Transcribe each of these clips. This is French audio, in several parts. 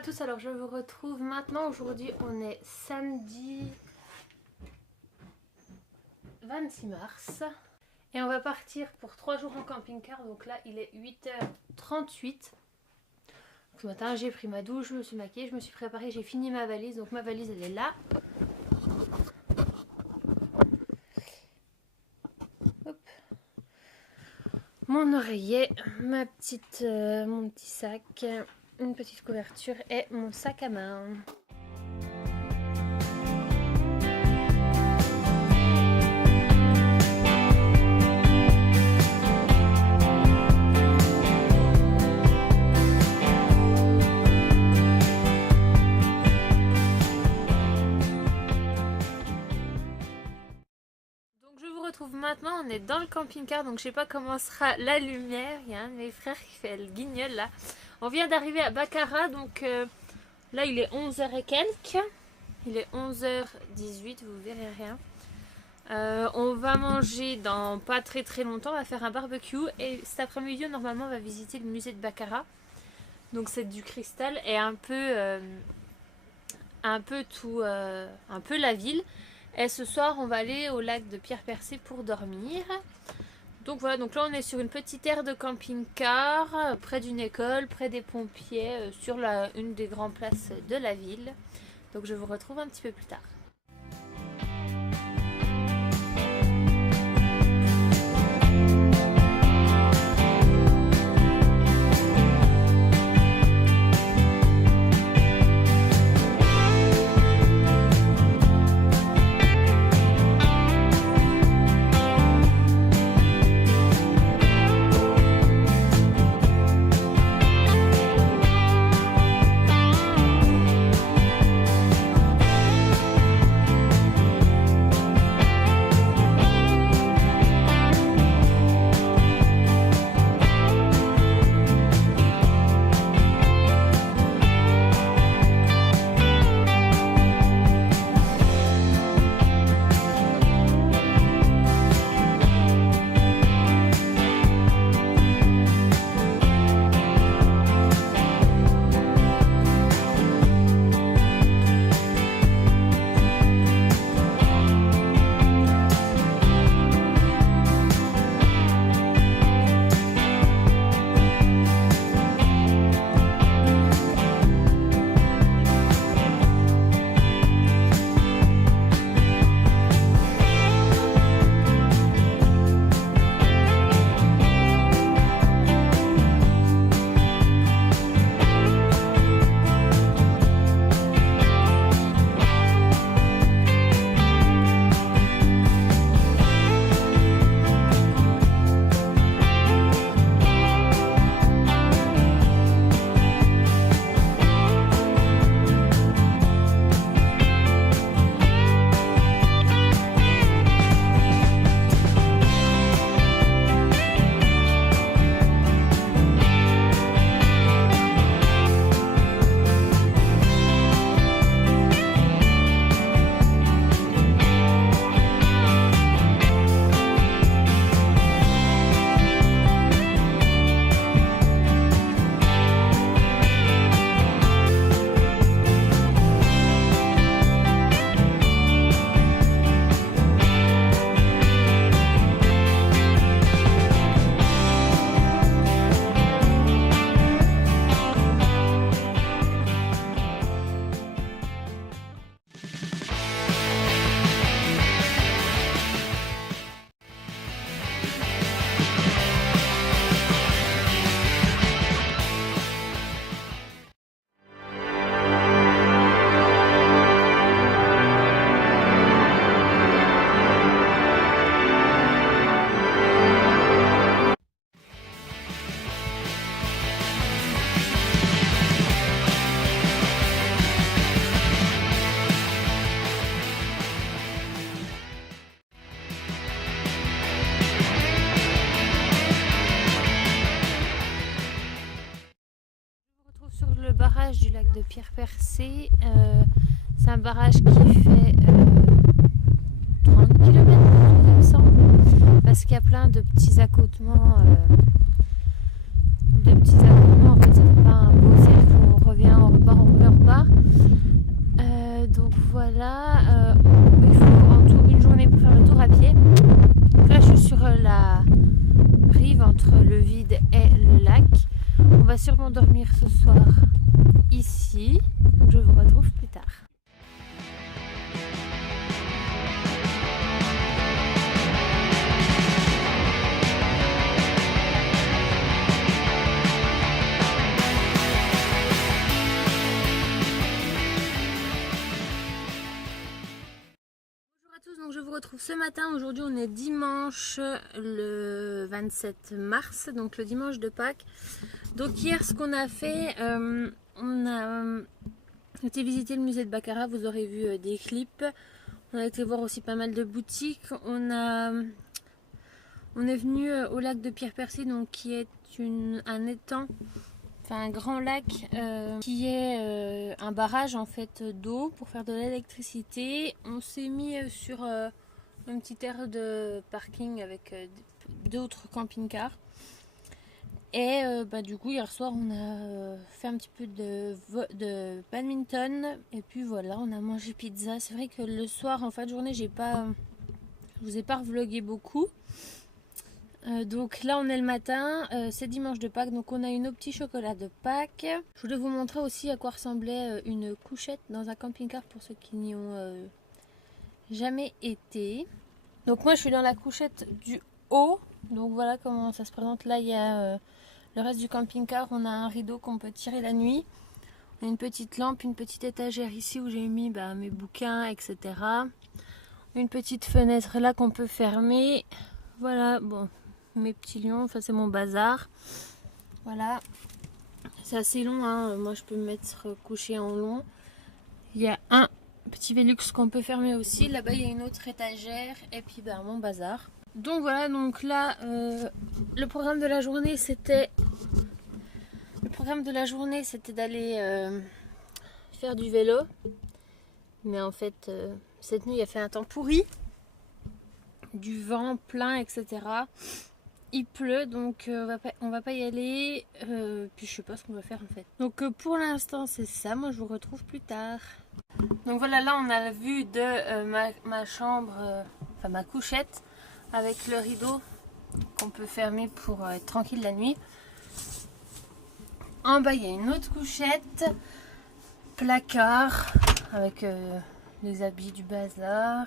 à tous, alors je vous retrouve maintenant. Aujourd'hui on est samedi 26 mars et on va partir pour 3 jours en camping-car. Donc là il est 8h38. Ce matin j'ai pris ma douche, je me suis maquillée, je me suis préparée, j'ai fini ma valise. Donc ma valise elle est là. Hop. Mon oreiller, mon petit sac, une petite couverture et mon sac à main. Maintenant on est dans le camping-car, donc je sais pas comment sera la lumière. Il y a un de mes frères qui fait le guignol là. On vient d'arriver à Baccarat, donc là il est 11h et quelques. Il est 11h18, vous verrez rien. On va manger dans pas très longtemps, on va faire un barbecue. Et cet après-midi normalement on va visiter le musée de Baccarat. Donc c'est du cristal et un peu la ville. Et ce soir on va aller au lac de Pierre-Percé pour dormir. Donc voilà, donc là on est sur une petite aire de camping-car, près d'une école, près des pompiers, sur une des grandes places de la ville. Donc je vous retrouve un petit peu plus tard. Du lac de Pierre-Percé. C'est un barrage qui fait 30 km il me semble, parce qu'il y a plein de petits accotements en fait ça fait pas un beau cercle, on revient, on repart, on soir. Donc voilà, il faut en tout une journée pour faire le tour à pied. Donc là je suis sur la rive entre le vide et le lac. On va sûrement dormir ce soir ici. Donc je vous retrouve plus tard. Donc je vous retrouve ce matin. Aujourd'hui on est dimanche le 27 mars, donc le dimanche de Pâques. Donc hier ce qu'on a fait, on a été visiter le musée de Baccarat, vous aurez vu des clips. On a été voir aussi pas mal de boutiques. On est venu au lac de Pierre-Percé, donc qui est un étang, enfin un grand lac qui est un barrage en fait d'eau pour faire de l'électricité. On s'est mis sur une petite aire de parking avec d'autres camping-cars. Et du coup hier soir on a fait un petit peu de badminton et puis voilà, on a mangé pizza. C'est vrai que le soir en fin de journée je vous ai pas vlogué beaucoup. Donc là on est le matin, c'est dimanche de Pâques, donc on a eu nos petits chocolats de Pâques. Je voulais vous montrer aussi à quoi ressemblait une couchette dans un camping-car pour ceux qui n'y ont jamais été. Donc moi je suis dans la couchette du haut, donc voilà comment ça se présente. Là il y a le reste du camping-car, on a un rideau qu'on peut tirer la nuit. On a une petite lampe, une petite étagère ici où j'ai mis mes bouquins, etc. Une petite fenêtre là qu'on peut fermer. Voilà, bon, mes petits lions, enfin c'est mon bazar. Voilà, c'est assez long, hein. Moi je peux me mettre couché en long. Il y a un petit Velux qu'on peut fermer aussi. Là-bas il y a une autre étagère et puis mon bazar. Donc voilà, donc là le programme de la journée c'était d'aller faire du vélo. Mais en fait cette nuit il a fait un temps pourri. Du vent plein, etc. Il pleut, donc on va pas y aller. Puis je sais pas ce qu'on va faire en fait. Donc pour l'instant c'est ça. Moi je vous retrouve plus tard. Donc voilà, là on a la vue de ma chambre, enfin ma couchette, avec le rideau qu'on peut fermer pour être tranquille la nuit. En bas il y a une autre couchette, placard avec les habits du bazar.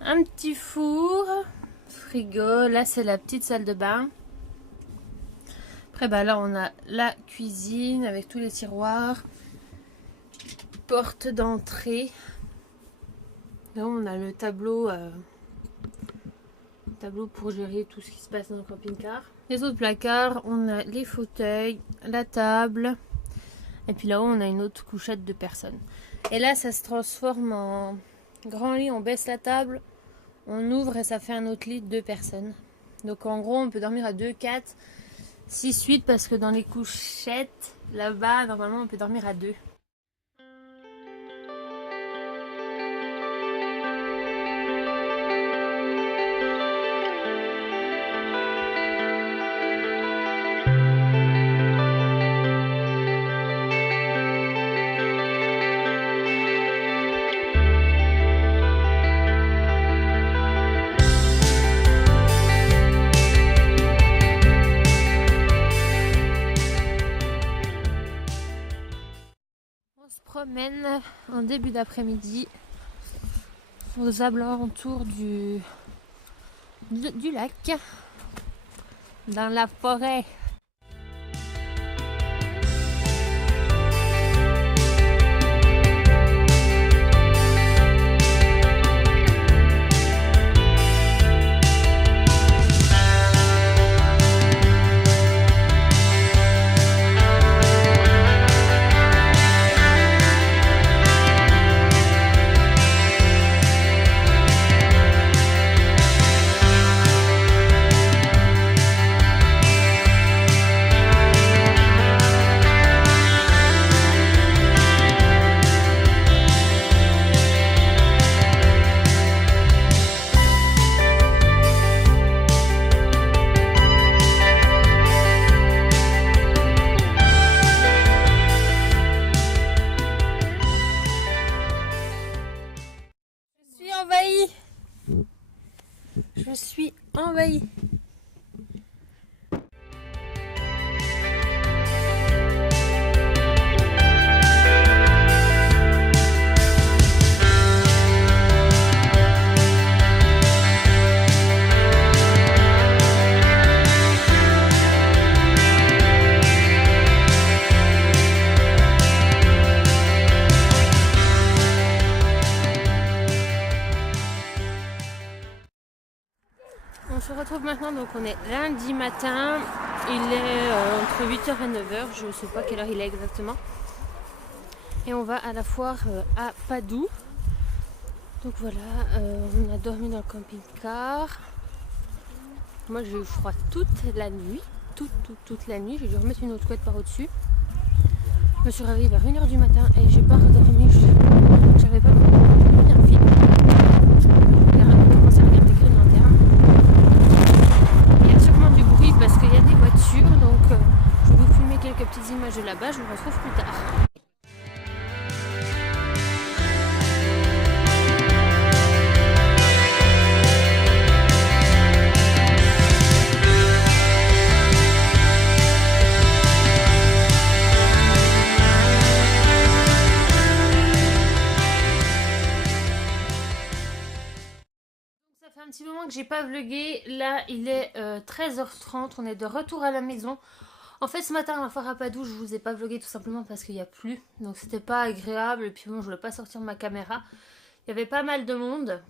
Un petit four, frigo, là c'est la petite salle de bain. Après là on a la cuisine avec tous les tiroirs, porte d'entrée. Là on a le tableau pour gérer tout ce qui se passe dans le camping-car. Les autres placards, on a les fauteuils, la table. Et puis là-haut on a une autre couchette de personnes. Et là ça se transforme en grand lit, on baisse la table. On ouvre et ça fait un autre lit de 2 personnes. Donc en gros on peut dormir à 2, 4, 6, 8 parce que dans les couchettes là-bas normalement on peut dormir à 2. Promène en début d'après-midi aux alentours du lac, dans la forêt. Je suis envahie. On se retrouve maintenant, donc on est lundi matin, il est entre 8h et 9h, je ne sais pas quelle heure il est exactement. Et on va à la foire à Padoue. Donc voilà, on a dormi dans le camping-car. Moi j'ai eu froid toute la nuit, toute la nuit, j'ai dû remettre une autre couette par au-dessus. Je me suis réveillée vers 1h du matin et j'ai pas redormi, j'avais pas dormi un film. J'ai commencé à regarder Green Lantern. Il y a sûrement du bruit parce qu'il y a des voitures, donc je vais vous filmer quelques petites images de là-bas, je vous retrouve plus tard. Ça fait un petit moment que j'ai pas vlogué, là il est 13h30, on est de retour à la maison. En fait ce matin à la foire à Padoue je vous ai pas vlogué tout simplement parce qu'il n'y a plus, donc c'était pas agréable et puis bon je voulais pas sortir ma caméra. Il y avait pas mal de monde,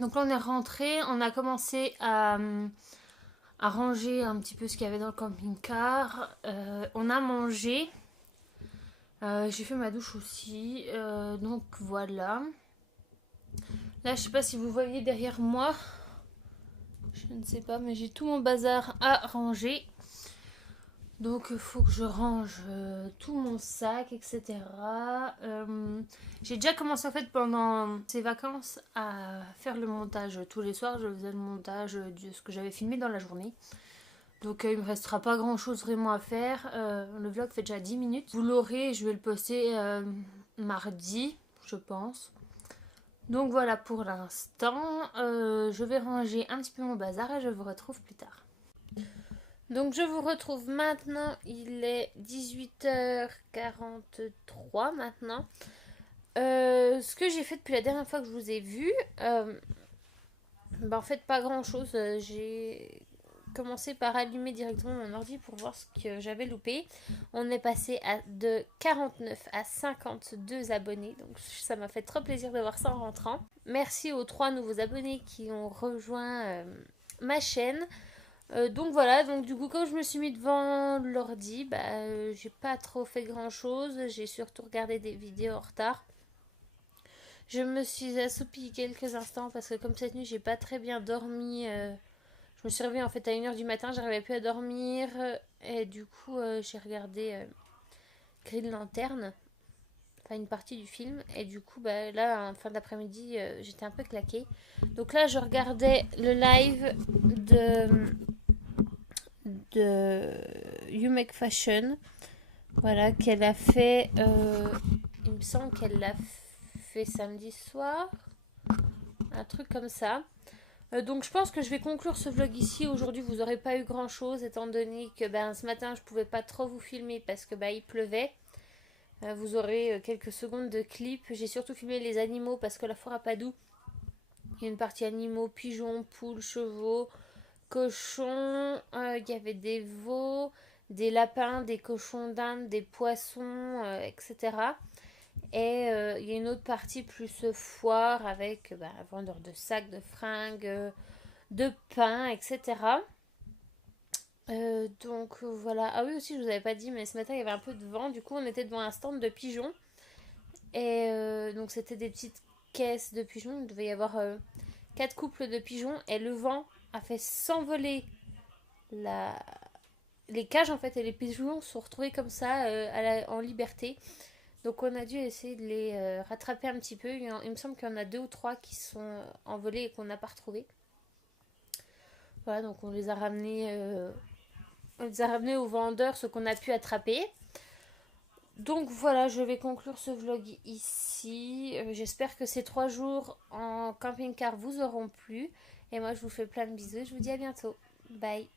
donc là on est rentré, on a commencé à ranger un petit peu ce qu'il y avait dans le camping-car, on a mangé, j'ai fait ma douche aussi, donc voilà. Là, je sais pas si vous voyez derrière moi, je ne sais pas, mais j'ai tout mon bazar à ranger. Donc, il faut que je range tout mon sac, etc. J'ai déjà commencé en fait pendant ces vacances à faire le montage. Tous les soirs, je faisais le montage de ce que j'avais filmé dans la journée. Donc, il me restera pas grand chose vraiment à faire. Le vlog fait déjà 10 minutes. Vous l'aurez, je vais le poster mardi, je pense. Donc voilà pour l'instant, je vais ranger un petit peu mon bazar et je vous retrouve plus tard. Donc je vous retrouve maintenant, il est 18h43 maintenant. Ce que j'ai fait depuis la dernière fois que je vous ai vu, en fait pas grand chose, j'ai commencé par allumer directement mon ordi pour voir ce que j'avais loupé. On est passé de 49 à 52 abonnés, donc ça m'a fait trop plaisir de voir ça en rentrant. Merci aux 3 nouveaux abonnés qui ont rejoint ma chaîne. Donc voilà, donc du coup quand je me suis mis devant l'ordi, j'ai pas trop fait grand chose, j'ai surtout regardé des vidéos en retard. Je me suis assoupie quelques instants parce que comme cette nuit j'ai pas très bien dormi. Je me suis réveillée en fait à 1h du matin, j'arrivais plus à dormir et du coup j'ai regardé Green Lantern, enfin une partie du film, et du coup là en fin d'après-midi j'étais un peu claquée. Donc là je regardais le live de You Make Fashion, voilà, qu'elle a fait, il me semble qu'elle l'a fait samedi soir, un truc comme ça. Donc je pense que je vais conclure ce vlog ici. Aujourd'hui vous n'aurez pas eu grand chose étant donné que ce matin je pouvais pas trop vous filmer parce que il pleuvait. Vous aurez quelques secondes de clip. J'ai surtout filmé les animaux parce que la foire à Padoue, il y a une partie animaux, pigeons, poules, chevaux, cochons, il y avait des veaux, des lapins, des cochons d'Inde, des poissons, etc. Et il y a une autre partie plus foire avec vendeur de sacs, de fringues, de pain, etc. Donc voilà. Ah oui aussi je vous avais pas dit, mais ce matin il y avait un peu de vent. Du coup on était devant un stand de pigeons. Et donc c'était des petites caisses de pigeons. Il devait y avoir 4 couples de pigeons. Et le vent a fait s'envoler les cages en fait. Et les pigeons se sont retrouvés comme ça en liberté. Donc on a dû essayer de les rattraper un petit peu. Il me semble qu'il y en a 2 ou 3 qui sont envolés et qu'on n'a pas retrouvés. Voilà, donc on les a ramenés aux vendeurs, ce qu'on a pu attraper. Donc voilà, je vais conclure ce vlog ici. J'espère que ces 3 jours en camping-car vous auront plu. Et moi, je vous fais plein de bisous et je vous dis à bientôt. Bye.